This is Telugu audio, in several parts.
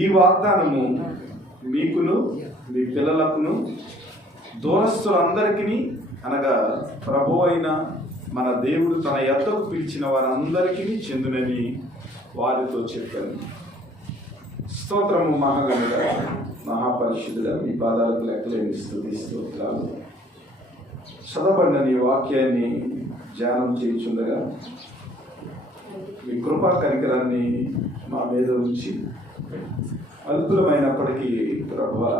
ఈ వాగ్దానము మీకును మీ పిల్లలకును దూరస్తులందరికీ అనగా ప్రభు అయిన మన దేవుడు తన యొద్దకు పిలిచిన వారందరికీ చెందునని వారితో చెప్పాను. స్తోత్రము మహాగణుడ మహాపరిశుద్ధుడ, మీ పాదాలకు లెక్కలేని స్తుతి స్తోత్రాలు. చదవబడిన నీ వాక్యాన్ని ధ్యానం చేయుచుండగా మీ కృపా కనికరాన్ని మా మీద ఉంచి అద్భుతమైనప్పటికీ ప్రభువా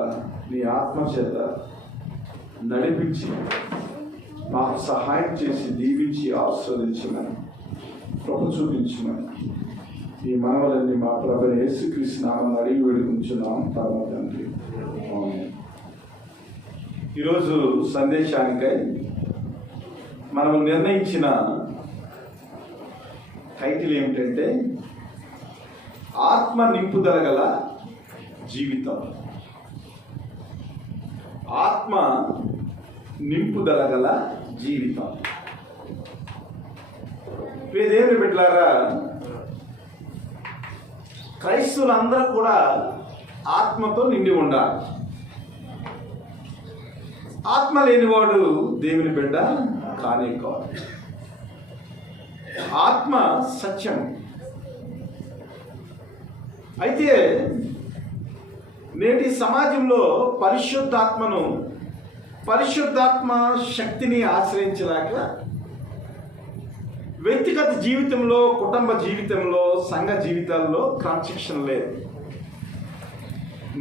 నీ ఆత్మ చేత నడిపించి మాకు సహాయం చేసి దీవించి ఆస్వాదించమని కృప చూపించమని ఈ మనవలన్నీ మా ప్రభు యేసుక్రీస్తు నామమున అడిగి వేడుకుంటున్నాం పరమ తండ్రి. ఈరోజు సందేశానికై మనం నిర్ణయించిన టైటిల్ ఏమిటంటే ఆత్మ నింపుదల గల జీవితం. ఆత్మ నింపుదల గల జీవితం. దేవుని బిడ్డలారా, క్రైస్తవులందరూ కూడా ఆత్మతో నిండి ఉండాలి. ఆత్మ లేనివాడు దేవుని బిడ్డ కానే కాదు. ఆత్మ సత్యం. అయితే నేటి సమాజంలో పరిశుద్ధాత్మ శక్తిని ఆశ్రయించలేక వ్యక్తిగత జీవితంలో, కుటుంబ జీవితంలో, సంఘ జీవితాల్లో క్రమశిక్షణ లేదు.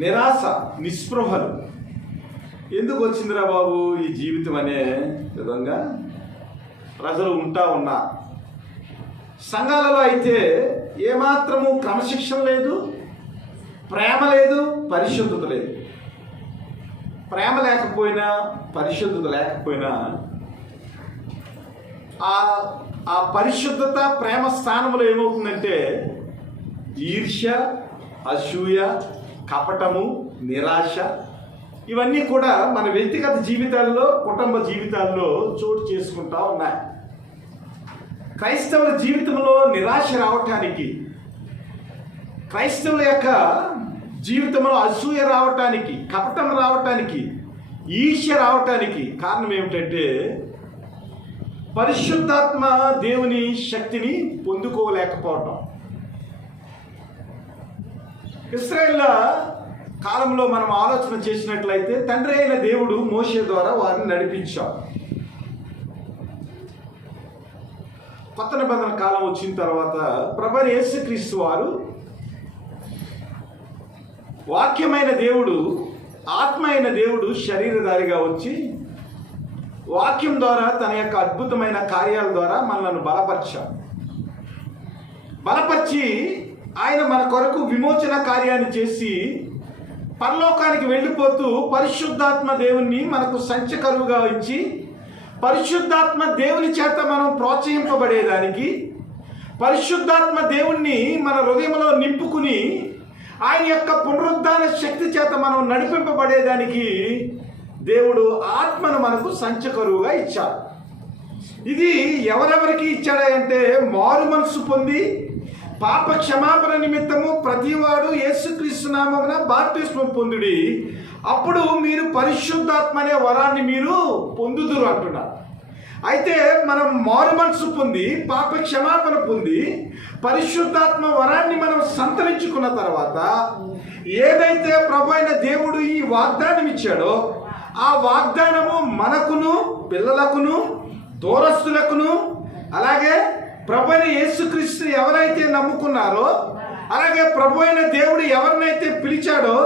నిరాశ, నిస్పృహలు. ఎందుకు వచ్చిందిరా బాబు ఈ జీవితం అనే విధంగా ప్రజలు ఉన్నారు. సంఘాలలో అయితే ఏమాత్రము క్రమశిక్షణ లేదు, ప్రేమ లేదు, పరిశుద్ధత లేదు. ప్రేమ లేకపోయినా, పరిశుద్ధత లేకపోయినా ఆ పరిశుద్ధత, ప్రేమ స్థానంలో ఏమవుతుందంటే ఈర్ష్య, అసూయ, కపటము, నిరాశ ఇవన్నీ కూడా మన వ్యక్తిగత జీవితాల్లో, కుటుంబ జీవితాల్లో చోటు చేసుకుంటా ఉన్నాయి. క్రైస్తవుల జీవితంలో నిరాశ రావటానికి, క్రైస్తవుల యొక్క జీవితంలో అసూయ రావటానికి, కపటం రావటానికి, ఈర్ష్య రావటానికి కారణం ఏమిటంటే పరిశుద్ధాత్మ దేవుని శక్తిని పొందుకోలేకపోవటం. ఇశ్రాయేలు కాలంలో మనం ఆలోచన చేసినట్లయితే తండ్రి అయిన దేవుడు మోషే ద్వారా వారిని నడిపించాడు. కొత్త నిబంధన కాలం వచ్చిన తర్వాత ప్రభువైన యేసుక్రీస్తు వారు వాక్యమైన దేవుడు, ఆత్మ అయిన దేవుడు శరీరధారిగా వచ్చి వాక్యం ద్వారా తన యొక్క అద్భుతమైన కార్యాల ద్వారా మనల్ని బలపరిచి ఆయన మన కొరకు విమోచన కార్యాన్ని చేసి పరలోకానికి వెళ్ళిపోతూ పరిశుద్ధాత్మ దేవుణ్ణి మనకు సంచకరువుగా ఇచ్చి పరిశుద్ధాత్మ దేవుని చేత మనం ప్రోత్సహింపబడేదానికి, పరిశుద్ధాత్మ దేవుణ్ణి మన హృదయంలో నింపుకుని ఆయన యొక్క పునరుద్ధాన శక్తి చేత మనం నడిపింపబడేదానికి దేవుడు ఆత్మను మనకు సంచకరువుగా ఇచ్చాడు. ఇది ఎవరెవరికి ఇచ్చాడంటే మారు మనసు పొంది పాప క్షమాపణ నిమిత్తము ప్రతివాడు యేసుక్రీస్తు నామమున బాప్తిస్మం పొందుడి, అప్పుడు మీరు పరిశుద్ధాత్మ అనే వరాన్ని మీరు పొందుదురు అంటున్నారు. అయితే మనం మారు మనసు పొంది పాప క్షమాపణ పొంది పరిశుద్ధాత్మ వరాన్ని మనం సంతరించుకున్న తర్వాత ఏదైతే ప్రభు అయిన దేవుడు ఈ వాగ్దానం ఇచ్చాడో ఆ వాగ్దానము మనకును, పిల్లలకును, దూరస్తులకును, అలాగే ప్రభు అయిన యేసుక్రీస్తు ఎవరైతే నమ్ముకున్నారో, అలాగే ప్రభు అయిన దేవుడు ఎవరినైతే పిలిచాడో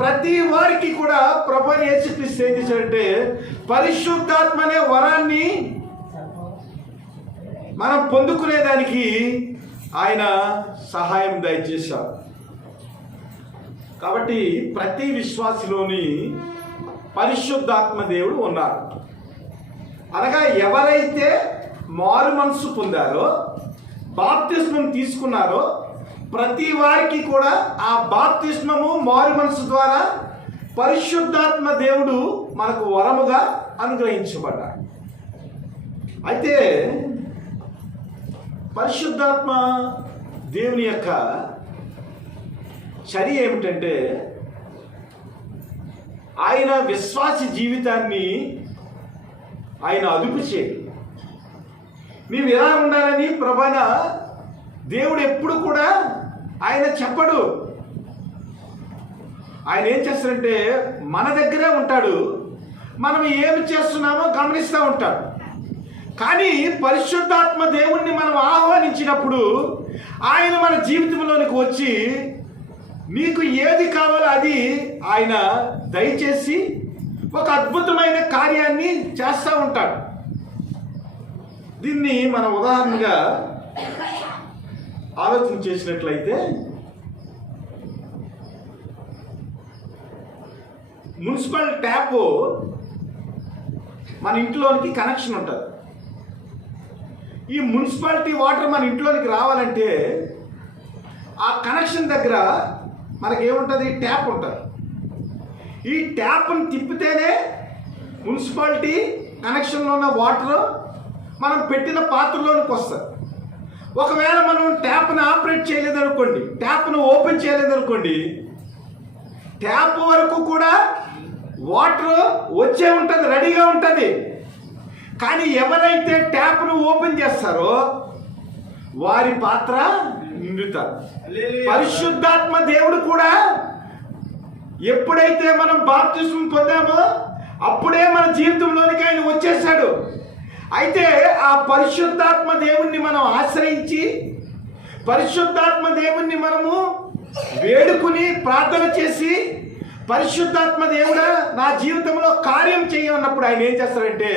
ప్రతి వారికి కూడా ప్రభు అయిన యేసుక్రీస్తు ఏం చేశాడంటే పరిశుద్ధాత్మ అనే వరాన్ని మనం పొందుకునేదానికి ఆయన సహాయం దయచేశారు. కాబట్టి ప్రతి విశ్వాసిలోని పరిశుద్ధాత్మ దేవుడు ఉన్నారు. అనగా ఎవరైతే మారు మనసు పొందారో, బాప్తిస్మం తీసుకున్నారో ప్రతి వారికి కూడా ఆ బాప్తిస్మము, మారు మనసు ద్వారా పరిశుద్ధాత్మ దేవుడు మనకు వరముగా అనుగ్రహించబడ్డాడు. అయితే పరిశుద్ధాత్మ దేవుని యొక్క చర్య ఏమిటంటే ఆయన విశ్వాసి జీవితాన్ని ఆయన అదుపు చేయాలి. నీవు ఎలా ఉండాలని ప్రభాన దేవుడు ఎప్పుడు కూడా ఆయన చెప్పడు. ఆయన ఏం చేస్తాడంటే మన దగ్గరే ఉంటాడు, మనం ఏమి చేస్తున్నామో గమనిస్తూ ఉంటాడు. కానీ పరిశుద్ధాత్మ దేవుణ్ణి మనం ఆహ్వానించినప్పుడు ఆయన మన జీవితంలోనికి వచ్చి నీకు ఏది కావాలో అది ఆయన దయచేసి ఒక అద్భుతమైన కార్యాన్ని చేస్తూ ఉంటాడు. దీన్ని మనం ఉదాహరణగా ఆలోచన చేసినట్లయితే మున్సిపల్ ట్యాప్ మన ఇంట్లోనికి కనెక్షన్ ఉంటుంది. ఈ మున్సిపాలిటీ వాటర్ మన ఇంట్లోనికి రావాలంటే ఆ కనెక్షన్ దగ్గర మనకేముంటుంది, ట్యాప్ ఉంటుంది. ఈ ట్యాప్ని తిప్పితేనే మున్సిపాలిటీ కనెక్షన్లో ఉన్న వాటర్ మనం పెట్టిన పాత్రలోనికి వస్తుంది. ఒకవేళ మనం ట్యాప్ను ఆపరేట్ చేయలేదనుకోండి, ట్యాప్ను ఓపెన్ చేయలేదనుకోండి, ట్యాప్ వరకు కూడా వాటర్ వచ్చే ఉంటుంది, రెడీగా ఉంటుంది. కానీ ఎవరైతే ట్యాప్ను ఓపెన్ చేస్తారో వారి పాత్ర నిండుతారు. పరిశుద్ధాత్మ దేవుడు కూడా ఎప్పుడైతే మనం బాప్తిస్మం పొందామో అప్పుడే మన జీవితంలోనికి ఆయన వచ్చేసాడు. అయితే ఆ పరిశుద్ధాత్మ దేవుణ్ణి మనం ఆశ్రయించి పరిశుద్ధాత్మ దేవుణ్ణి మనము వేడుకుని ప్రార్థన చేసి పరిశుద్ధాత్మ దేవుడా నా జీవితంలో కార్యం చేయమన్నప్పుడు ఆయన ఏం చేస్తారంటే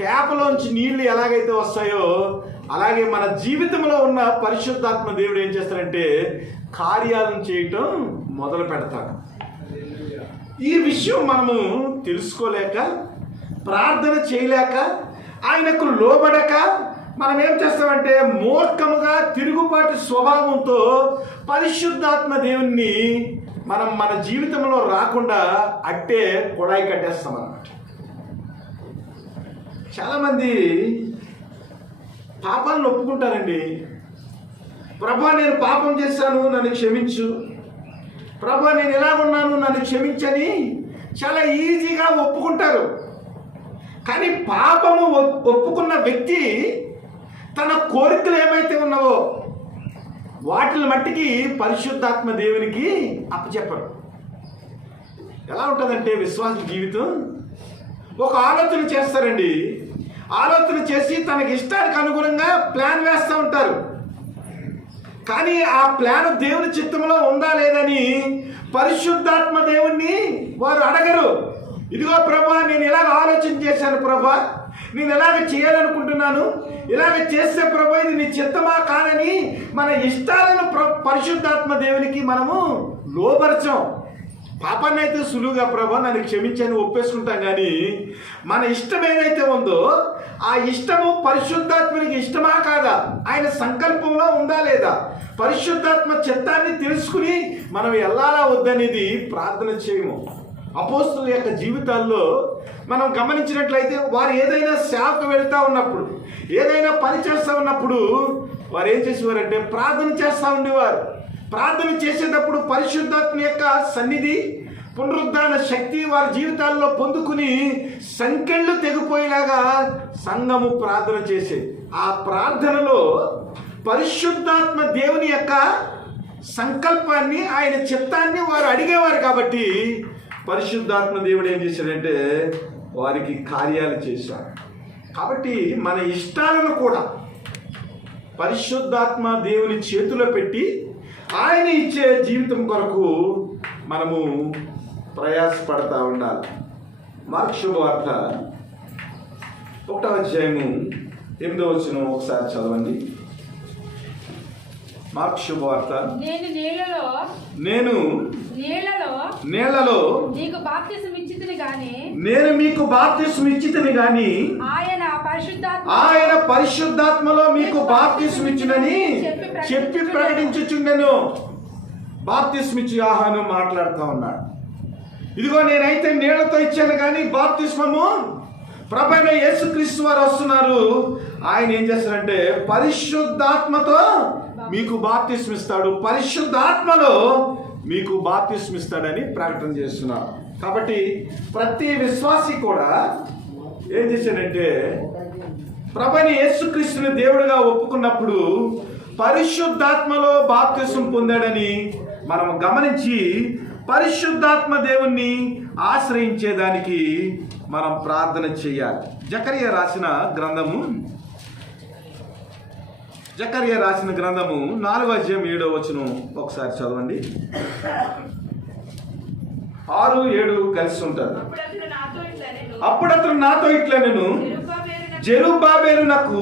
ట్యాప్లోంచి నీళ్లు ఎలాగైతే వస్తాయో అలాగే మన జీవితంలో ఉన్న పరిశుద్ధాత్మ దేవుడు ఏం చేస్తారంటే కార్యాలను చేయటం మొదలు పెడతాడు. ఈ విషయం మనము తెలుసుకోలేక ప్రార్థన చేయలేక ఆయనకు లోబడక మనం ఏం చేస్తామంటే మూర్ఖముగా తిరుగుబాటు స్వభావంతో పరిశుద్ధాత్మ దేవుణ్ణి మనం మన జీవితంలో రాకుండా అట్టే కొడాయి కట్టేస్తాం అన్నమాట. చాలామంది పాపాలను ఒప్పుకుంటారండి. ప్రభా నేను పాపం చేశాను నన్ను క్షమించు, ప్రభా నేను ఎలా ఉన్నాను నన్ను క్షమించని చాలా ఈజీగా ఒప్పుకుంటారు. కానీ పాపము ఒప్పుకున్న వ్యక్తి తన కోరికలు ఏమైతే ఉన్నావో వాటిని మట్టికి పరిశుద్ధాత్మ దేవునికి అప్పచెప్పరు. ఎలా ఉంటుందంటే విశ్వాస జీవితం ఒక ఆలోచన చేస్తారండి. ఆలోచన చేసి తనకి ఇష్టానికి అనుగుణంగా ప్లాన్ వేస్తూ ఉంటారు. కానీ ఆ ప్లాన్ దేవుని చిత్తంలో ఉందా లేదని పరిశుద్ధాత్మ దేవుణ్ణి వారు అడగరు. ఇదిగో ప్రభా నేను ఇలాగ ఆలోచన చేశాను, ప్రభా నేను ఎలాగ చేయాలనుకుంటున్నాను, ఇలాగ చేస్తే ప్రభా ఇది నీ చిత్తమా కాదని మన ఇష్టాలను పరిశుద్ధాత్మ దేవునికి మనము లోపరచం. పాపాన్ని అయితే సులువుగా ప్రభా నన్ను క్షమించని ఒప్పేసుకుంటాం. కానీ మన ఇష్టం ఏదైతే ఉందో ఆ ఇష్టము పరిశుద్ధాత్మనికి ఇష్టమా కాదా, ఆయన సంకల్పంలో ఉందా లేదా, పరిశుద్ధాత్మ చిత్తాన్ని తెలుసుకుని మనం వెళ్ళాలా వద్దనేది ప్రార్థన చేయము. అపోస్తుల యొక్క జీవితాల్లో మనం గమనించినట్లయితే వారు ఏదైనా సేవకు వెళ్తూ ఉన్నప్పుడు ఏదైనా పని చేస్తూ ఉన్నప్పుడు వారు ఏం చేసేవారంటే ప్రార్థన చేస్తూ ఉండేవారు. ప్రార్థన చేసేటప్పుడు పరిశుద్ధాత్మ యొక్క సన్నిధి పునరుద్ధాన శక్తి వారి జీవితాల్లో పొందుకుని సంకెళ్ళు తెగిపోయేలాగా సంఘము ప్రార్థన చేసేది. ఆ ప్రార్థనలో పరిశుద్ధాత్మ దేవుని యొక్క సంకల్పాన్ని ఆయన చిత్తాన్ని వారు అడిగేవారు. కాబట్టి పరిశుద్ధాత్మ దేవుడు ఏం చేశాడంటే వారికి కార్యాలు చేశాడు. కాబట్టి మన ఇష్టాలను కూడా పరిశుద్ధాత్మ దేవుని చేతిలో పెట్టి ఆయన ఇచ్చే జీవితం కొరకు మనము ప్రయాసపడతా ఉండాలి. మార్కు శుభవార్త 1వ అధ్యాయము 8వ వచనం ఒకసారి చదవండి. మార్కు శుభవార్త నేను నీళ్లలో నీకు బాప్తిసం ఇచ్చితిని గాని నేను మీకు బాప్తిసం ఇచ్చితిని గాని ఆయన పరిశుద్ధాత్మలో మీకు బాప్తిసం ఇచ్చినని చెప్పి ప్రకటించుచుండెను. బాప్తిసం ఇచ్చి యోహాను మాట్లాడుతూ ఉన్నాడు. ఇదిగో నేనైతే నీళ్లతో ఇచ్చాను కానీ బాప్తిస్మము ప్రభువైన యేసుక్రీస్తు వారు వస్తున్నారు. ఆయన ఏం చేస్తారంటే పరిశుద్ధాత్మతో మీకు బాప్తిస్మం ఇస్తాడు. పరిశుద్ధాత్మలో మీకు బాప్తిస్మ ఇస్తాడని ప్రకటన చేస్తున్నారు. కాబట్టి ప్రతి విశ్వాసి కూడా ఏం చేశాడంటే ప్రభువైన యేసుక్రీస్తుని దేవుడిగా ఒప్పుకున్నప్పుడు పరిశుద్ధాత్మలో బాప్తిస్మ పొందాడని మనం గమనించి పరిశుద్ధాత్మ దేవుణ్ణి ఆశ్రయించేదానికి మనం ప్రార్థన చేయాలి. జకరియా రాసిన గ్రంథము 4:7 ఒకసారి చదవండి. 6-7 కలిసి ఉంటారు. అప్పుడు అతను నాతో ఇట్లా నేను జెరుబ్బాబెలునకు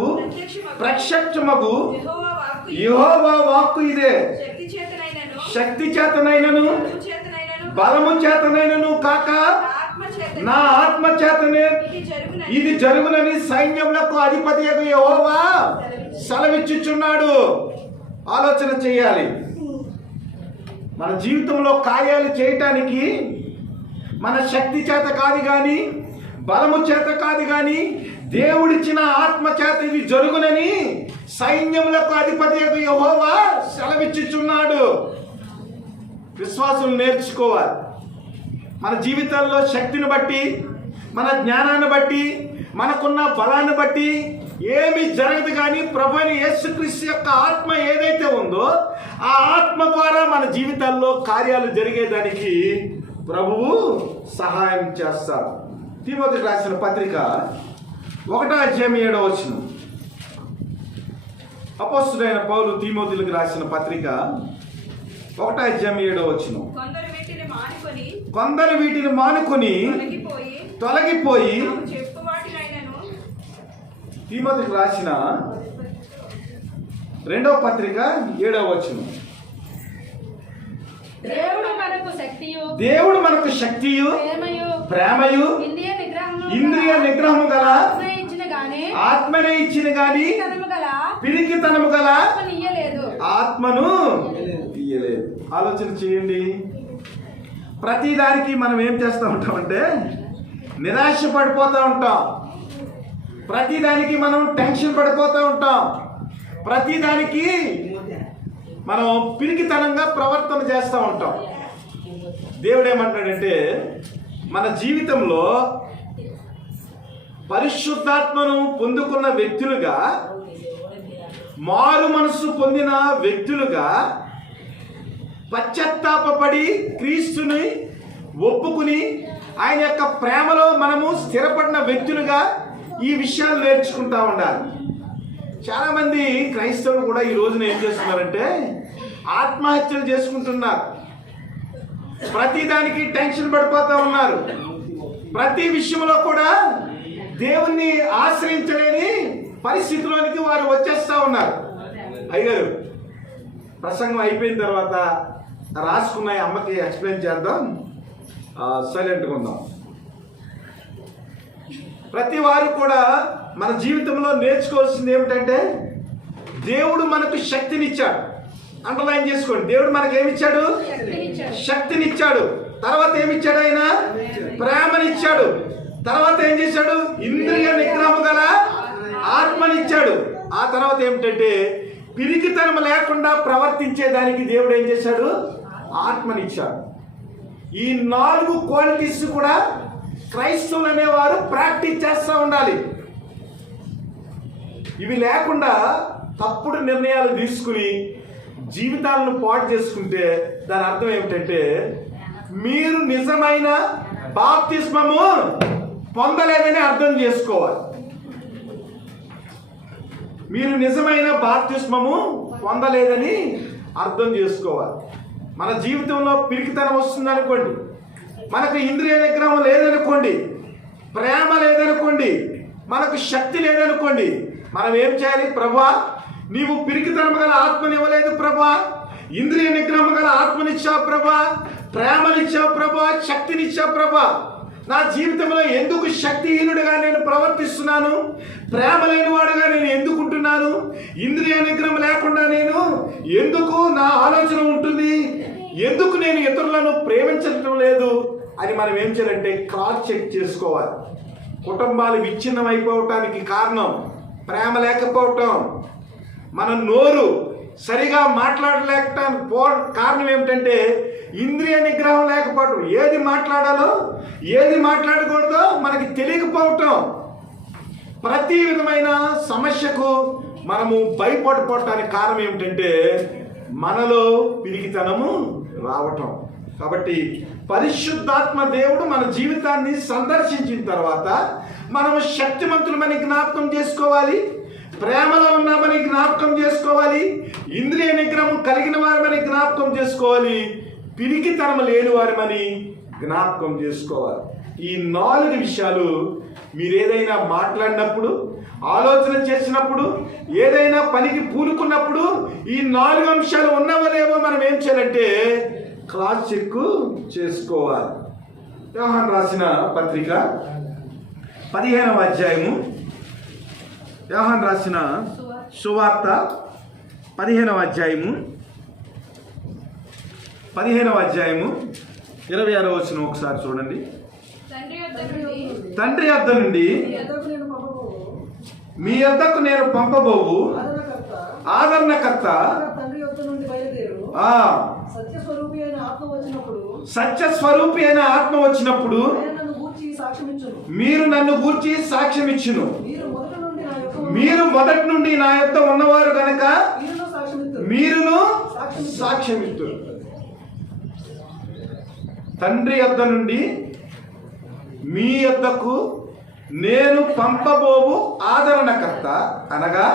ప్రత్యక్షమగు యెహోవా వాక్కు ఇదే, శక్తి చేతనైనను బలము చేతనైనను కాక నా ఆత్మ చేతనే ఇది జరుగునని సైన్యములకు అధిపతి యెహోవా సెలవిచ్చుచున్నాడు. ఆలోచన చేయాలి. మన జీవితంలో కార్యాలు చేయటానికి మన శక్తి చేత కాదు కానీ, బలము చేత కాదు కానీ, దేవుడిచ్చిన ఆత్మ చేత ఇది జరుగునని సైన్యములకు అధిపతి యెహోవా సెలవిచ్చుచున్నాడు. విశ్వాసులు నేర్చుకోవాలి. మన జీవితాల్లో శక్తిని బట్టి, మన జ్ఞానాన్ని బట్టి, మనకున్న బలాన్ని బట్టి ఏమీ జరగదు. కానీ ప్రభువైన యేసుక్రీస్తు యొక్క ఆత్మ ఏదైతే ఉందో ఆ ఆత్మ ద్వారా మన జీవితాల్లో కార్యాలు జరిగేదానికి ప్రభువు సహాయం చేస్తారు. తిమోతికి రాసిన పత్రిక 1:7 అపోస్తలుడైన పౌలు తిమోతికి రాసిన పత్రిక 1:7 కొందరు వీటిని మానుకొని తొలగిపోయి తిమోతికి రాసిన 2వ పత్రిక 7వ దేవుడు మనకు శక్తియు ప్రేమయు ఇంద్రియ నిగ్రహము గల ఆత్మనే ఇచ్చిన గాని పిరికితనము గల ఆత్మను తీయలేదు. ఆలోచన చేయండి. ప్రతి దానికి మనం ఏం చేస్తూ ఉంటామంటే నిరాశ పడిపోతూ ఉంటాం. ప్రతిదానికి మనం టెన్షన్ పడిపోతూ ఉంటాం. ప్రతిదానికి మనం పిరికితనంగా ప్రవర్తన చేస్తూ ఉంటాం. దేవుడు ఏమంటాడంటే మన జీవితంలో పరిశుద్ధాత్మను పొందుకున్న వ్యక్తులుగా, మారు మనసు పొందిన వ్యక్తులుగా, పశ్చాత్తాపపడి క్రీస్తుని ఒప్పుకుని ఆయన యొక్క ప్రేమలో మనము స్థిరపడిన వ్యక్తులుగా ఈ విషయాలు నేర్చుకుంటా ఉండాలి. చాలామంది క్రైస్తవులు కూడా ఈ రోజున ఏం చేస్తున్నారంటే ఆత్మహత్యలు చేసుకుంటున్నారు. ప్రతిదానికి టెన్షన్ పడిపోతూ ఉన్నారు. ప్రతి విషయంలో కూడా దేవుణ్ణి ఆశ్రయించలేని పరిస్థితిలోనికి వారు వచ్చేస్తూ ఉన్నారు. అయ్యారు ప్రసంగం అయిపోయిన తర్వాత రాసుకున్న అమ్మకి ఎక్స్ప్లెయిన్ చేద్దాం, సైలెంట్గా ఉందాం. ప్రతి వారు కూడా మన జీవితంలో నేర్చుకోవాల్సింది ఏమిటంటే దేవుడు మనకు శక్తినిచ్చాడు. అండర్లైన్ చేసుకోండి. దేవుడు మనకు ఏమిచ్చాడు? శక్తినిచ్చాడు. తర్వాత ఏమిచ్చాడు? ఆయన ప్రేమనిచ్చాడు. తర్వాత ఏం చేశాడు? ఇంద్రియ నిగ్రహము గల ఆత్మనిచ్చాడు. ఆ తర్వాత ఏమిటంటే పిరికితనం లేకుండా ప్రవర్తించేదానికి దేవుడు ఏం చేశాడు? ఆత్మనిచ్చాడు. ఈ 4 క్వాలిటీస్ కూడా క్రైస్తవులు అనేవారు ప్రాక్టీస్ చేస్తూ ఉండాలి. ఇవి లేకుండా తప్పుడు నిర్ణయాలు తీసుకుని జీవితాలను పాడు చేసుకుంటే దాని అర్థం ఏమిటంటే మీరు నిజమైన బాప్తిస్మము పొందలేదని అర్థం చేసుకోవాలి. మీరు నిజమైన బాప్తిస్మము పొందలేదని అర్థం చేసుకోవాలి. మన జీవితంలో పిరికితనం వస్తుందనుకోండి, మనకు ఇంద్రియ నిగ్రహం లేదనుకోండి, ప్రేమ లేదనుకోండి, మనకు శక్తి లేదనుకోండి, మనం ఏం చేయాలి? ప్రభువా, నీవు పిరికితనం గల ఆత్మనివ్వలేదు ప్రభువా, ఇంద్రియ నిగ్రహం గల ఆత్మనిచ్చావు ప్రభువా, ప్రేమనిచ్చావు ప్రభువా, శక్తినిచ్చావు ప్రభువా. నా జీవితంలో ఎందుకు శక్తిహీనుడిగా నేను ప్రవర్తిస్తున్నాను? ప్రేమ లేనివాడుగా నేను ఎందుకుంటున్నాను? ఇంద్రియ నిగ్రహం లేకుండా నేను ఎందుకు నా ఆలోచన ఉంటుంది? ఎందుకు నేను ఇతరులను ప్రేమించడం లేదు అని మనం ఏం చేయాలంటే క్రాస్ చెక్ చేసుకోవాలి. కుటుంబాలు విచ్ఛిన్నం అయిపోవటానికి కారణం ప్రేమ లేకపోవటం. మన నోరు సరిగా మాట్లాడలేకపోవడానికి కారణం ఏమిటంటే ఇంద్రియ నిగ్రహం లేకపోవటం. ఏది మాట్లాడాలో ఏది మాట్లాడకూడదో మనకి తెలియకపోవటం. ప్రతి విధమైన సమస్యకు మనము భయపడిపోవటానికి కారణం ఏమిటంటే మనలో పిరికితనము రావటం. కాబట్టి పరిశుద్ధాత్మ దేవుడు మన జీవితాన్ని సందర్శించిన తర్వాత మనము శక్తిమంతులమని జ్ఞాపకం చేసుకోవాలి, ప్రేమలో ఉన్నామని జ్ఞాపకం చేసుకోవాలి, ఇంద్రియ నిగ్రహం కలిగిన వారమని జ్ఞాపకం చేసుకోవాలి, పిరికితనం లేని వారమని జ్ఞాపకం చేసుకోవాలి. ఈ 4 విషయాలు మీరు ఏదైనా మాట్లాడినప్పుడు, ఆలోచన చేసినప్పుడు, ఏదైనా పనికి పూనుకున్నప్పుడు ఈ 4 అంశాలు ఉన్నవలేవో మనం ఏం చేయాలంటే క్లాస్ చెక్ చేసుకోవాలి. యోహాను రాసిన పత్రిక 15వ అధ్యాయము, యోహాను రాసిన సువార్త 15వ అధ్యాయము 26వ వచనం ఒకసారి చూడండి. తండ్రి యొద్ద నుండి మీ యొద్దకు నేను పంపబోవు ఆదరణకర్త సత్యస్వరూపి అయిన ఆత్మ వచ్చినప్పుడు మీరు నన్ను గూర్చి సాక్ష్యం ఇచ్చును. మీరు మొదటి నుండి నా యొద్ద ఉన్నవారు గనక మీరును సాక్ష్యం ఇచ్చును. తండ్రి యొద్ద నుండి మీ యొద్దకు నేను పంపబోవు ఆదరణకర్త అనగా